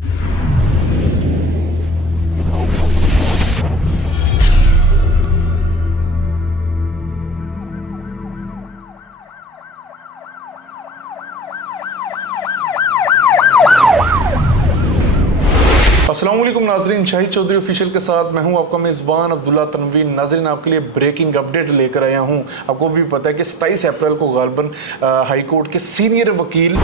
अस्सलाम वालेकुम नाजरीन, शाहिद चौधरी ऑफिशियल के साथ मैं हूं आपका मेज़बान अब्दुल्ला तनवीर। नाजरीन, आपके लिए ब्रेकिंग अपडेट लेकर आया हूं। आपको भी पता है कि 27 अप्रैल को गालिबन हाई कोर्ट के सीनियर वकील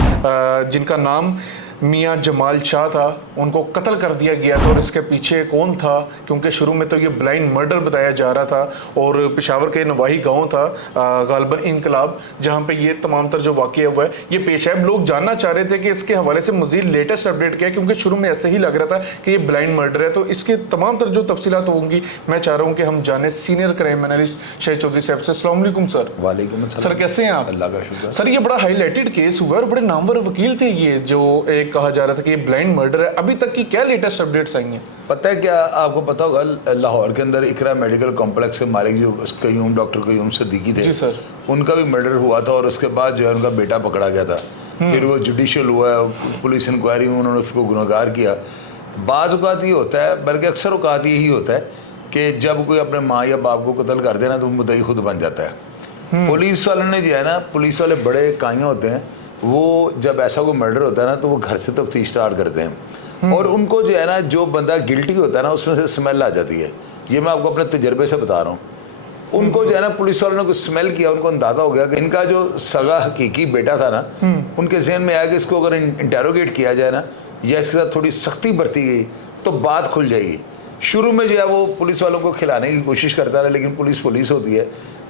जिनका नाम मियां जमाल शाह था, उनको कत्ल कर दिया गया था। और इसके पीछे कौन था, क्योंकि शुरू में तो ये ब्लाइंड मर्डर बताया जा रहा था और पेशावर के नवाही गांव था गालिबन इनकलाब, जहां पे ये तमाम तर जो वाक़या हुआ है ये पेश है। लोग जानना चाह रहे थे कि इसके हवाले से मज़ीद लेटेस्ट अपडेट क्या है, क्योंकि शुरू में ऐसे ही लग रहा था कि ये ब्लाइंड मर्डर है। तो इसके तमाम तर जो तफसीलात होंगी मैं चाह रहा हूँ कि हम जाने senior crime analyst Shahid Chaudhry साहब से। अस्सलाम वालेकुम सर। वालेकुम अस्सलाम सर, कैसे हैं आप? अल्लाह का शुक्र। सर, ये बड़ा हाईलाइटेड केस हुआ और बड़े नामवर वकील थे ये, जो एक कहा जा रहा था कि ये ब्लाइंड मर्डर है। अभी तक की क्या लेटेस्ट अपडेट्स आई हैं? पता है क्या, आपको पता होगा लाहौर के अंदर इकरा मेडिकल कॉम्प्लेक्स के मालिक जो कयूम डॉक्टर कयूम सिद्दीकी थे, जी सर, उनका भी मर्डर हुआ था और उसके बाद जो है उनका बेटा पकड़ा गया था। फिर वो जुडिशियल हुआ है, पुलिस इंक्वायरी में उन्होंने उसको गुनहगार किया। बाज़ औक़ात ये होता है, बल्कि अक्सर औक़ात यही होता है कि जब कोई अपने माँ या बाप को कत्ल कर देना तो मुद्दई खुद बन जाता है। पुलिस वालों ने जो है ना, पुलिस वाले बड़े काइयाँ होते हैं, वो जब ऐसा कोई मर्डर होता है ना तो वो घर से तफ्तीश स्टार्ट करते हैं और उनको जो है ना, जो बंदा गिल्टी होता है ना उसमें से स्मेल आ जाती है। ये मैं आपको अपने तजर्बे से बता रहा हूँ। उनको जो है ना, पुलिस वालों ने कुछ स्मेल किया, उनको अंदाज़ा हो गया कि इनका जो सगा हकीकी बेटा था ना, उनके जहन में आया कि इसको अगर इंटेरोगेट किया जाए ना या इसके साथ थोड़ी सख्ती बरती गई तो बात खुल जाएगी। शुरू में जो है वो पुलिस वालों को खिलाने की कोशिश करता रहा, लेकिन पुलिस होती है।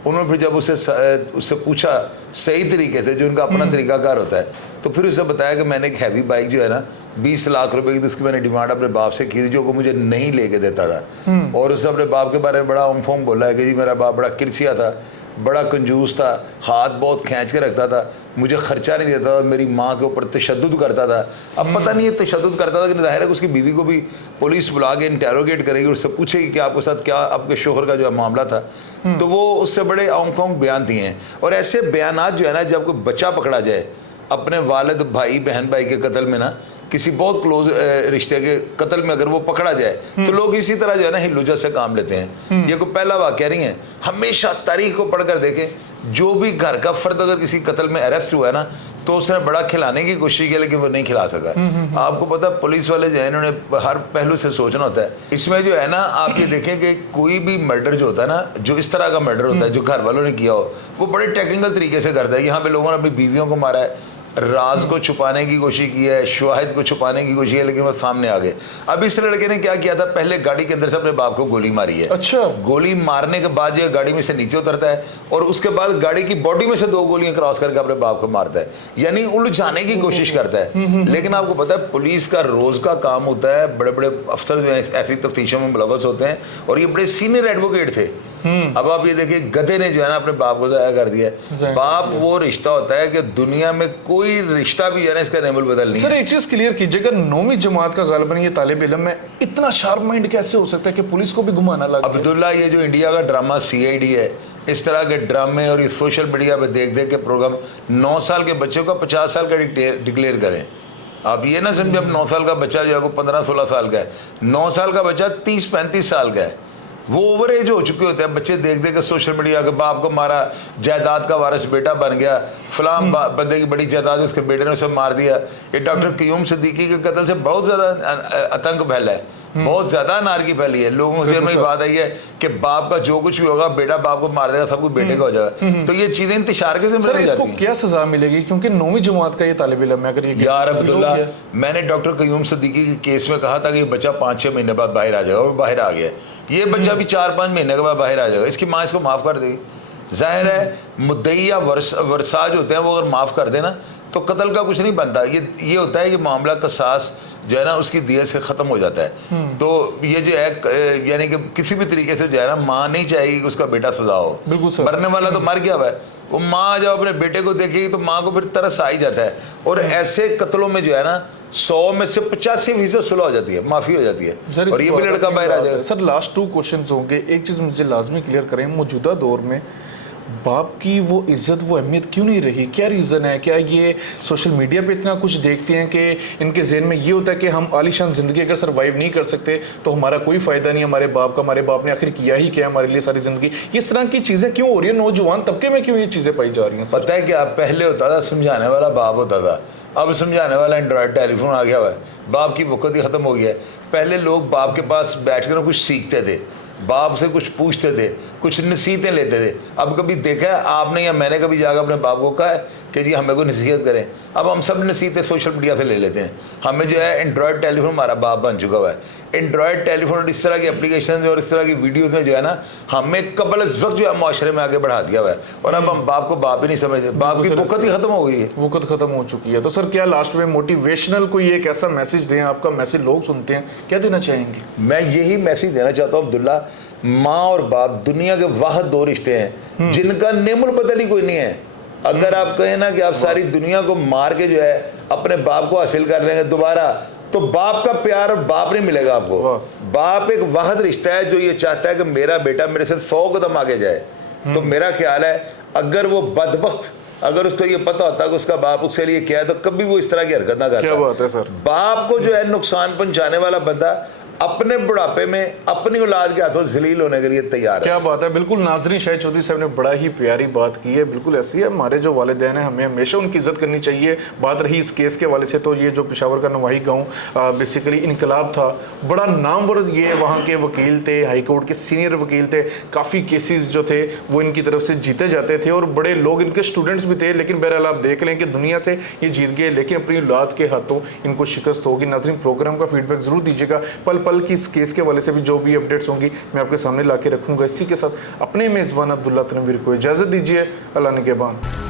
उन्होंने फिर जब उससे पूछा सही तरीके से, जो उनका अपना तरीकाकार होता है, तो फिर उसे बताया कि मैंने एक हैवी बाइक जो है ना 20 लाख रुपए की, तो उसकी मैंने डिमांड अपने बाप से की थी, जो को मुझे नहीं लेके देता था। और उसने अपने बाप के बारे में बड़ा उम्फोम बोला है कि जी मेरा बाप बड़ा किरचिया था, बड़ा कंजूस था, हाथ बहुत खींच के रखता था, मुझे खर्चा नहीं देता था, मेरी माँ के ऊपर तशद्दुद करता था। अब पता नहीं है तशद्दुद करता था कि जाहिर है कि उसकी बीवी को भी पुलिस बुला के इंटेरोगेट करेगी और उससे पूछेगी कि आपके साथ क्या, आपके शोहर का जो मामला था। तो वो उससे बड़े औंख बयान दिए हैं। और ऐसे बयानात जो है ना, जब कोई बच्चा पकड़ा जाए अपने वालिद भाई बहन भाई के कत्ल में ना, किसी बहुत क्लोज रिश्ते के कत्ल में अगर वो पकड़ा जाए तो लोग इसी तरह जो है ना हिलुजा से काम लेते हैं। ये कोई पहला वाक़या नहीं है। हमेशा तारीख को पढ़कर देखें, जो भी घर का फर्द अगर किसी कत्ल में अरेस्ट हुआ है ना, तो उसने बड़ा खिलाने की कोशिश की, लेकिन वो नहीं खिला सका। आपको पता, पुलिस वाले जो है इन्होंने हर पहलू से सोचना होता है। इसमें जो है ना, आप ये देखें कि कोई भी मर्डर जो होता है ना, जो इस तरह का मर्डर होता है जो घर वालों ने किया हो, वो बड़े टेक्निकल तरीके से करता है। यहाँ पे लोगों ने अपनी बीवियों को मारा है, राज को छुपाने की कोशिश की है, शवाहिद को छुपाने की कोशिश है, लेकिन वो सामने आ गए। अब इस लड़के ने क्या किया था, पहले गाड़ी के अंदर से अपने बाप को गोली मारी है। अच्छा। गोली मारने के बाद जो गाड़ी में से नीचे उतरता है और उसके बाद गाड़ी की बॉडी में से 2 गोलियां क्रॉस करके अपने बाप को मारता है, यानी उलझाने की कोशिश करता है। लेकिन आपको पता है, पुलिस का रोज का काम होता है, बड़े बड़े अफसर जो है ऐसी तफ्तीशों में मुलव्वस होते हैं, और ये बड़े सीनियर एडवोकेट थे। अब आप ये देखिए, गधे ने जो है ना अपने बाप को ज़ाया कर दिया। बाप वो रिश्ता होता है कि दुनिया में कोई रिश्ता भी है ना, इसका नेमुल बदल नहीं। सर, एक चीज क्लियर कीजिएगा, 9वीं जमात का गालिबन ये तालिब इल्म है, इतना शार्प माइंड कैसे हो सकता है कि पुलिस को भी घुमाना लगा? अब्दुल्ला, ये जो इंडिया का ड्रामा CID है, इस तरह के ड्रामे और ये सोशल मीडिया पे देख देख के प्रोग्राम 9 साल के बच्चे को 50 साल का डिक्लेयर करें। आप ये ना समझे, अब 9 साल का बच्चा जो है वो 15-16 साल का है, 9 साल का बच्चा 30-35 साल का है। वो ओवर एज हो चुके होते हैं बच्चे, देख देख के सोशल मीडिया के, बाप को मारा, जायदाद का वारिस बेटा बन गया, फलाम बंदे की बड़ी जायदाद उसके बेटे ने उसे मार दिया। ये डॉक्टर कयूम सिद्दीकी के कत्ल से बहुत ज़्यादा आतंक फैला है, बहुत ज़्यादा नारकी फैली है। लोगों से में बात आई है कि बाप का जो कुछ भी होगा, बेटा बाप को मार देगा, सब कुछ बेटे का हो जाएगा। तो ये चीज़ें इंतशार के सर, इसको क्या सज़ा मिलेगी, क्योंकि 9वीं जमात का ये तालिब इल्म है? अगर ये यार अब्दुल्ला, मैंने डॉक्टर कयूम सिद्दीकी के केस में कहा था कि ये बच्चा 5-6 महीने बाद बाहर आ जाएगा, वो बाहर आ गया। ये बच्चा भी 4-5 महीने के बाद बाहर आ जाएगा। इसकी माँ इसको माफ़ कर देगी। जाहिर है, मुद्दई या वर्षा जो होते हैं वो अगर माफ़ कर देना तो कत्ल का कुछ नहीं बनता। ये होता है कि मामला कसास जो है ना उसकी दियत से ख़त्म हो जाता है। तो ये जो है, यानी कि किसी भी तरीके से जो है ना, माँ नहीं चाहेगी कि उसका बेटा सजा हो। मरने वाला तो मर गया हुआ है, वो माँ जब अपने बेटे को देखेगी तो माँ को फिर तरस आ ही जाता है। और ऐसे कत्लों में जो है ना, 100 में से 85% सुलह हो जाती है, माफ़ी हो जाती है, और ये भी लड़का बाहर आ जाएगा। सर, लास्ट 2 क्वेश्चन होंगे। एक चीज़ मुझे लाजमी क्लियर करें, मौजूदा दौर में बाप की वो इज्जत, वो अहमियत क्यों नहीं रही? क्या रीज़न है? क्या ये सोशल मीडिया पे इतना कुछ देखते हैं कि इनके जहन में ये होता है कि हम आलीशान ज़िंदगी अगर सर्वाइव नहीं कर सकते तो हमारा कोई फ़ायदा नहीं हमारे बाप का, हमारे बाप ने आखिर किया ही क्या हमारे लिए सारी ज़िंदगी? इस तरह की चीज़ें क्यों हो रही है? नौजवान तबके में क्यों ये चीज़ें पाई जा रही हैं? पता है क्या, पहले होता था समझाने वाला बाप होता था, अब समझाने वाला एंड्रॉयड टेलीफोन आ गया हुआ है। बाप की वक़्त ही ख़त्म हो गया है। पहले लोग बाप के पास बैठ कर कुछ सीखते थे, बाप से कुछ पूछते थे, कुछ नसीहतें लेते थे। अब कभी देखा है आपने या मैंने कभी जाकर अपने बाप को कहा है कि जी हमें कोई नसीहत करें? अब हम सब नसीहतें सोशल मीडिया से ले लेते हैं। हमें जो है एंड्रॉयड टेलीफोन हमारा बाप बन चुका हुआ है। एंड्रॉयड टेलीफोन और इस तरह की एप्लीकेशन और इस तरह की वीडियोज़ ने जो है ना हमें कबल इस वक्त जो है माशरे में आगे बढ़ा दिया हुआ है, और अब हम बाप को बाप ही नहीं समझते। बाप की वक़्त ही ख़त्म हो गई है, वक़्त ख़त्म हो चुकी है। तो सर क्या लास्ट में मोटिवेशनल कोई एक ऐसा मैसेज दें? आपका मैसेज लोग सुनते हैं, क्या देना चाहेंगे? मैं यही मैसेज देना चाहता हूँ अब्दुल्ला, माँ और बाप दुनिया के वाहिद दो रिश्ते हैं जिनका नेमुल बदल ही कोई नहीं है। अगर आप कहें ना कि आप सारी दुनिया को मार के जो है अपने बाप को हासिल कर लेंगे दोबारा, तो बाप का प्यार और बाप नहीं मिलेगा आपको। बाप एक वाहिद रिश्ता है जो ये चाहता है कि मेरा बेटा मेरे से 100 कदम आगे जाए। तो मेरा ख्याल है अगर वो बदबख्त, अगर उसको ये पता होता कि उसका बाप उसके लिए क्या है, तो कभी वो इस तरह की हरकत ना करता। क्या बात है सर। बाप को जो है नुकसान पहुंचाने वाला बंदा अपने बुढ़ापे में अपनी औलाद के हाथों जलील होने के लिए तैयार है। क्या बात है। बिल्कुल नाजरीन, शाहिद चौधरी साहब ने बड़ा ही प्यारी बात की है। बिल्कुल ऐसी है, हमारे जो वालिदैन हैं हमें हमेशा उनकी इज्जत करनी चाहिए। बात रही इस केस के वाले से, तो ये जो पेशावर का नवाही गांव बेसिकली इनकलाब था, बड़ा नामवर ये वहाँ के वकील थे, हाई कोर्ट के सीनियर वकील थे। काफ़ी केसेस जो थे वो इनकी तरफ से जीते जाते थे और बड़े लोग इनके स्टूडेंट्स भी थे। लेकिन बहरहाल आप देख लें कि दुनिया से ये जीत गए, लेकिन अपनी औलाद के हाथों इनको शिकस्त होगी। नाजरीन, प्रोग्राम का फीडबैक जरूर दीजिएगा। पल पल की इस केस के वाले से भी जो भी अपडेट्स होंगी मैं आपके सामने ला के रखूँगा। इसी के साथ अपने मेज़बान अब्दुल्ला तनवीर को इजाज़त दीजिए। अल्लाह निगहबान।